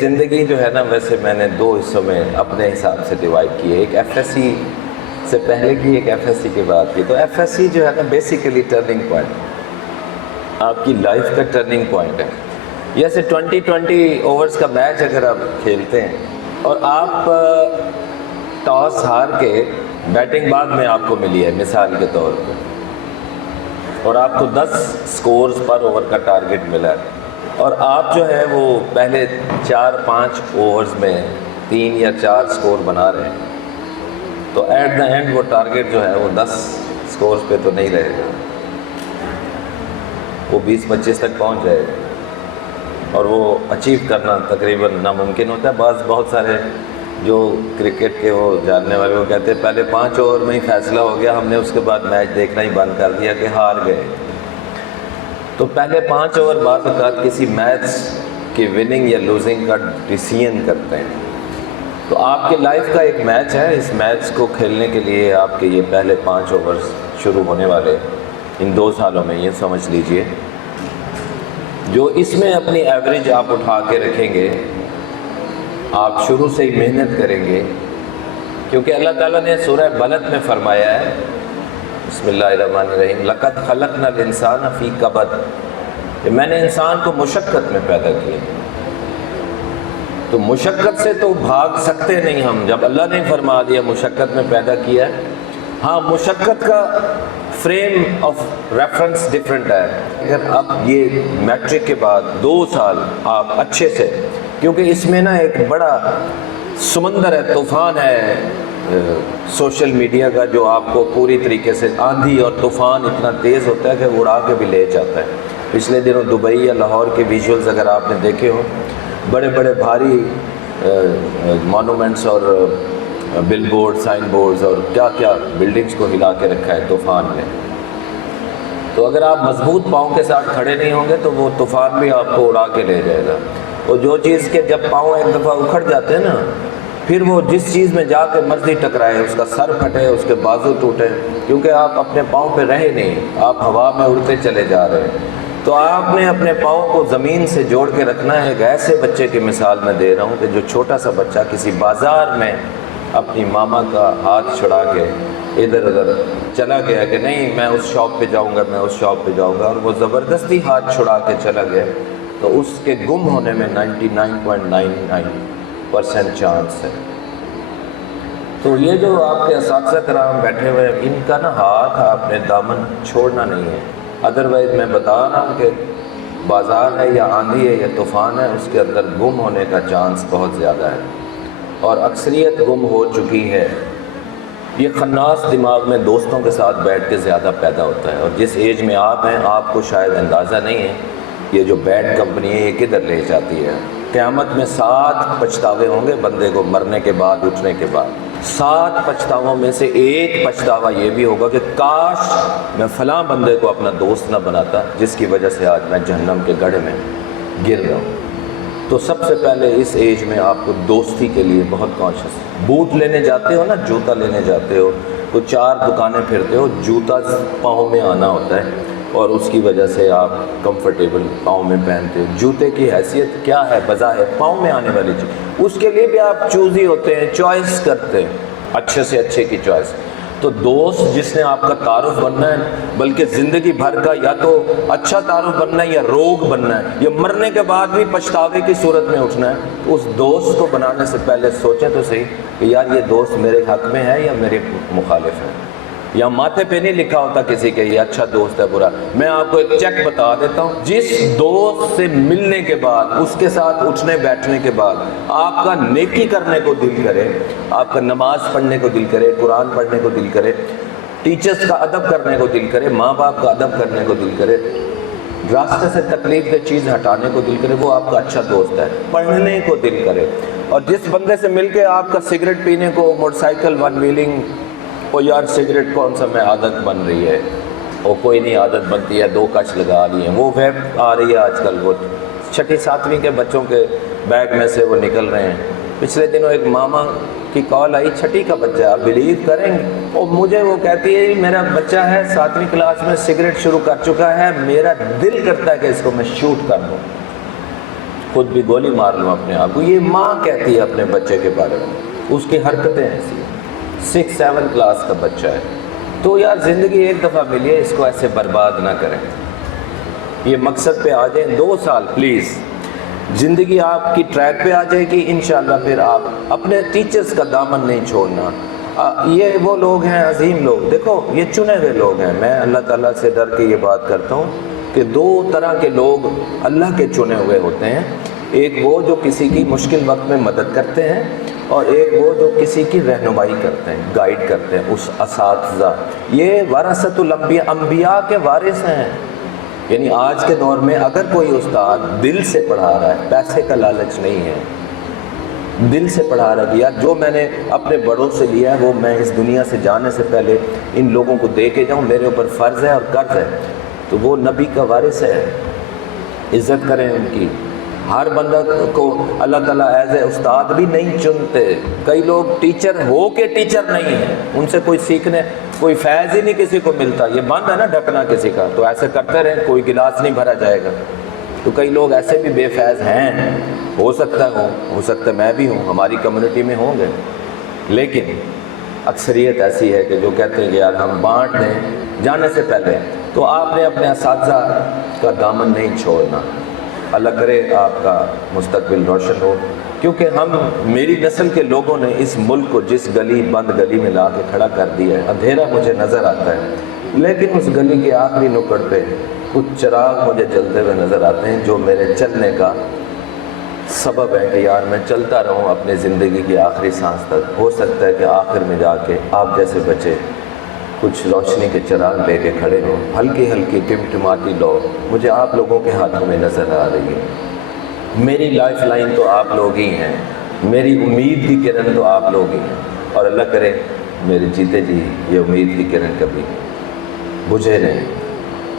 زندگی جو ہے نا، ویسے میں نے دو حصوں میں اپنے حساب سے ڈیوائڈ کی ہے. ایک ایف ایس سی سے پہلے کی، ایک ایف ایس سی کے بعد کی. تو ایف ایس سی جو ہے نا بیسیکلی ٹرننگ پوائنٹ، آپ کی لائف کا ٹرننگ پوائنٹ ہے. جیسے 20 اوورز کا میچ اگر آپ کھیلتے ہیں اور آپ ٹاس ہار کے بیٹنگ بعد میں آپ کو ملی ہے مثال کے طور پہ، اور آپ کو 10 سکورز پر اوور کا ٹارگٹ ملا ہے، اور آپ جو ہے وہ پہلے 4-5 اوورز میں 3 یا 4 سکور بنا رہے ہیں، تو ایٹ دا اینڈ وہ ٹارگٹ جو ہے وہ 10 سکورز پہ تو نہیں رہے گا، وہ 20-25 تک پہنچ جائے گا، اور وہ اچیو کرنا تقریباً ناممکن ہوتا ہے. بہت سارے جو کرکٹ کے وہ جاننے والے وہ کہتے ہیں پہلے 5 اوور میں ہی فیصلہ ہو گیا، ہم نے اس کے بعد میچ دیکھنا ہی بند کر دیا کہ ہار گئے. تو پہلے 5 اوور بعض اوقات کسی میچ کی وننگ یا لوزنگ کا ڈیسیژن کرتے ہیں. تو آپ کے لائف کا ایک میچ ہے، اس میچ کو کھیلنے کے لیے آپ کے یہ پہلے 5 اوورز شروع ہونے والے ان 2 سالوں میں، یہ سمجھ لیجئے، جو اس میں اپنی ایوریج آپ اٹھا کے رکھیں گے، آپ شروع سے ہی محنت کریں گے، کیونکہ اللہ تعالیٰ نے سورہ بلد میں فرمایا ہے، بسم اللہ الرحمن الرحیم، لَقَدْ خَلَقْنَا الْإِنسَانَ فِي كَبَدٍ، کہ میں نے انسان کو مشقت میں پیدا کیا. تو مشقت سے تو بھاگ سکتے نہیں ہم، جب اللہ نے فرما دیا مشقت میں پیدا کیا ہے. ہاں، مشقت کا فریم آف ریفرنس ڈفرینٹ ہے. اگر اب یہ میٹرک کے بعد 2 سال آپ اچھے سے، کیونکہ اس میں نا ایک بڑا سمندر ہے، طوفان ہے سوشل میڈیا کا، جو آپ کو پوری طریقے سے آندھی اور طوفان اتنا تیز ہوتا ہے کہ اڑا کے بھی لے جاتا ہے. پچھلے دنوں دبئی یا لاہور کے ویژولز اگر آپ نے دیکھے ہو، بڑے بڑے بھاری مانومنٹس اور بل بورڈ، سائن بورڈز اور کیا کیا بلڈنگز کو ہلا کے رکھا ہے طوفان نے. تو اگر آپ مضبوط پاؤں کے ساتھ کھڑے نہیں ہوں گے تو وہ طوفان بھی آپ کو اڑا کے لے جائے گا. اور جو چیز کے جب پاؤں ایک دفعہ اکھڑ جاتے ہیں نا، پھر وہ جس چیز میں جا کے مرضی ٹکرائے، اس کا سر پھٹے، اس کے بازو ٹوٹے، کیونکہ آپ اپنے پاؤں پہ رہے نہیں، آپ ہوا میں اڑتے چلے جا رہے ہیں. تو آپ نے اپنے پاؤں کو زمین سے جوڑ کے رکھنا ہے. ایک ایسے بچے کی مثال میں دے رہا ہوں کہ جو چھوٹا سا بچہ کسی بازار میں اپنی ماما کا ہاتھ چھڑا کے ادھر ادھر چلا گیا کہ نہیں میں اس شاپ پہ جاؤں گا، میں اس شاپ پہ جاؤں گا، اور وہ زبردستی ہاتھ چھڑا کے چلا گیا، تو اس کے گم ہونے میں 99.99% چانس ہے. تو یہ جو آپ کے اساتذہ کرام بیٹھے ہوئے ہیں، ان کا نا ہاتھ آپ نے دامن چھوڑنا نہیں ہے. ادروائز میں بتا رہا ہوں کہ بازار ہے یا آندھی ہے یا طوفان ہے، اس کے اندر گم ہونے کا چانس بہت زیادہ ہے، اور اکثریت گم ہو چکی ہے. یہ خناس دماغ میں دوستوں کے ساتھ بیٹھ کے زیادہ پیدا ہوتا ہے، اور جس ایج میں آپ ہیں آپ کو شاید اندازہ نہیں ہے یہ جو بیڈ کمپنی ہے یہ کدھر لے جاتی ہے. قیامت میں 7 پچھتاوے ہوں گے بندے کو مرنے کے بعد، اٹھنے کے بعد. 7 پچھتاووں میں سے ایک پچھتاوا یہ بھی ہوگا کہ کاش میں فلاں بندے کو اپنا دوست نہ بناتا جس کی وجہ سے آج میں جہنم کے گڑھے میں گر رہا ہوں. تو سب سے پہلے اس ایج میں آپ کو دوستی کے لیے بہت کانشیس. بوٹ لینے جاتے ہو نا، جوتا لینے جاتے ہو تو 4 دکانیں پھرتے ہو، جوتا پاؤں میں آنا ہوتا ہے، اور اس کی وجہ سے آپ کمفرٹیبل پاؤں میں پہنتے ہو. جوتے کی حیثیت کیا ہے؟ بظاہر پاؤں میں آنے والی چیز، اس کے لیے بھی آپ چوزی ہوتے ہیں، چوائس کرتے ہیں، اچھے سے اچھے کی چوائس. تو دوست جس نے آپ کا تعارف بننا ہے، بلکہ زندگی بھر کا یا تو اچھا تعارف بننا ہے یا روگ بننا ہے، یا مرنے کے بعد بھی پچھتاوے کی صورت میں اٹھنا ہے، اس دوست کو بنانے سے پہلے سوچیں تو صحیح کہ یار یہ دوست میرے حق میں ہے یا میرے مخالف ہے. یا ماتھے پہ نہیں لکھا ہوتا کسی کے یہ اچھا دوست ہے برا. میں آپ کو ایک چیک بتا دیتا ہوں، جس دوست سے ملنے کے بعد، اس کے ساتھ اٹھنے بیٹھنے کے بعد آپ کا نیکی کرنے کو دل کرے، آپ کا نماز پڑھنے کو دل کرے، قرآن پڑھنے کو دل کرے، ٹیچرز کا ادب کرنے کو دل کرے، ماں باپ کا ادب کرنے کو دل کرے، راستے سے تکلیف دہ چیز ہٹانے کو دل کرے، وہ آپ کا اچھا دوست ہے. پڑھنے کو دل کرے. اور جس بندے سے مل کے آپ کا سگریٹ پینے کو، موٹر سائیکل ون ویلنگ، او یار سگریٹ کون سا میں عادت بن رہی ہے، او کوئی نہیں عادت بنتی ہے، 2 کچ لگا لی ہیں، وہ ویب آ رہی ہے آج کل، وہ 6ٹھی 7ویں کے بچوں کے بیگ میں سے وہ نکل رہے ہیں. پچھلے دنوں ایک ماما کی کال آئی، 6ٹھی کا بچہ، آپ بلیو کریں گے، اور مجھے وہ کہتی ہے میرا بچہ ہے 7ویں کلاس میں، سگریٹ شروع کر چکا ہے، میرا دل کرتا ہے کہ اس کو میں شوٹ کر دوں. خود بھی گولی مار لوں اپنے آپ کو. یہ ماں کہتی ہے اپنے بچے کے بارے میں, اس کی حرکتیں ایسی ہیں. 6-7 کلاس کا بچہ ہے. تو یار زندگی ایک دفعہ ملی ہے, اس کو ایسے برباد نہ کریں. یہ مقصد پہ آ جائیں, 2 سال پلیز. زندگی آپ کی ٹریک پہ آ جائے گی انشاءاللہ. پھر آپ اپنے ٹیچرز کا دامن نہیں چھوڑنا. یہ وہ لوگ ہیں عظیم لوگ, دیکھو یہ چنے ہوئے لوگ ہیں. میں اللہ تعالیٰ سے ڈر کے یہ بات کرتا ہوں کہ 2 طرح کے لوگ اللہ کے چنے ہوئے ہوتے ہیں. ایک وہ جو کسی کی مشکل وقت میں مدد کرتے ہیں, اور ایک وہ جو کسی کی رہنمائی کرتے ہیں, گائیڈ کرتے ہیں. اس اساتذہ, یہ ورثۃ الانبیاء, انبیاء کے وارث ہیں. یعنی آج کے دور میں اگر کوئی استاد دل سے پڑھا رہا ہے, پیسے کا لالچ نہیں ہے, دل سے پڑھا رہا ہے, یار جو میں نے اپنے بڑوں سے لیا ہے وہ میں اس دنیا سے جانے سے پہلے ان لوگوں کو دے کے جاؤں, میرے اوپر فرض ہے اور قرض ہے, تو وہ نبی کا وارث ہے. عزت کریں ان کی. ہر بندہ کو اللہ تعالیٰ ایز اے استاد بھی نہیں چنتے. کئی لوگ ٹیچر ہو کے ٹیچر نہیں ہیں, ان سے کوئی سیکھنے کوئی فیض ہی نہیں کسی کو ملتا. یہ بند ہے نا ڈھکنا کسی کا, تو ایسے کرتے رہیں, کوئی گلاس نہیں بھرا جائے گا. تو کئی لوگ ایسے بھی بے فیض ہیں, ہو سکتا ہے میں بھی ہوں, ہماری کمیونٹی میں ہوں گے, لیکن اکثریت ایسی ہے کہ جو کہتے ہیں کہ یار ہم بانٹ دیں جانے سے پہلے. تو آپ نے اپنے اساتذہ کا دامن نہیں چھوڑنا. اللہ کرے آپ کا مستقبل روشن ہو, کیونکہ میری نسل کے لوگوں نے اس ملک کو جس گلی بند گلی میں لا کے کھڑا کر دیا ہے. اندھیرا مجھے نظر آتا ہے, لیکن اس گلی کے آخری نکڑ پہ کچھ چراغ مجھے جلتے ہوئے نظر آتے ہیں, جو میرے چلنے کا سبب ہے کہ یار میں چلتا رہوں اپنی زندگی کی آخری سانس تک. ہو سکتا ہے کہ آخر میں جا کے آپ جیسے بچے کچھ روشنی کے چراغ لے کے کھڑے ہوں. ہلکی ہلکی ٹمٹماتی لو مجھے آپ لوگوں کے ہاتھوں میں نظر آ رہی ہے. میری لائف لائن تو آپ لوگ ہی ہیں, میری امید کی کرن تو آپ لوگ ہی ہیں. اور اللہ کرے میرے جیتے جی یہ امید کی کرن کبھی بجھے نہیں,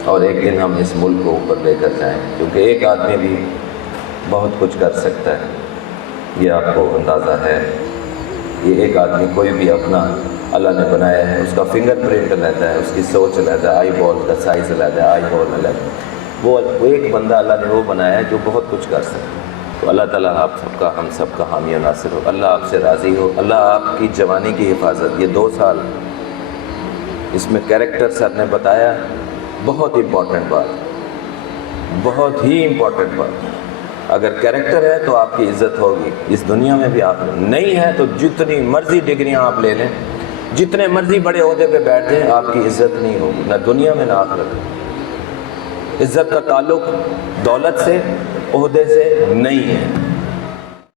اور ایک دن ہم اس ملک کو اوپر لے کر جائیں, کیونکہ ایک آدمی بھی بہت کچھ کر سکتا ہے. یہ آپ کو اندازہ ہے. یہ ایک آدمی کوئی بھی اپنا اللہ نے بنایا ہے, اس کا فنگر پرنٹ علیحدہ ہے, اس کی سوچ علیحدہ ہے, آئی بال کا سائز علیحدہ ہے, آئی بال علیحدہ. وہ ایک بندہ اللہ نے وہ بنایا ہے جو بہت کچھ کر سکتا ہے. تو اللہ تعالیٰ آپ سب کا, ہم سب کا حامی و ناصر ہو. اللہ آپ سے راضی ہو. اللہ آپ کی جوانی کی حفاظت. یہ 2 سال اس میں کیریکٹر سر نے بتایا, بہت امپورٹنٹ بات, بہت ہی امپورٹنٹ بات. اگر کیریکٹر ہے تو آپ کی عزت ہوگی اس دنیا میں بھی. آپ نہیں ہے تو جتنی مرضی ڈگریاں آپ لے لیں, جتنے مرضی بڑے عہدے پہ بیٹھ جائیں, آپ کی عزت نہیں ہوگی, نہ دنیا میں نہ آخرت میں. عزت کا تعلق دولت سے, عہدے سے نہیں ہے.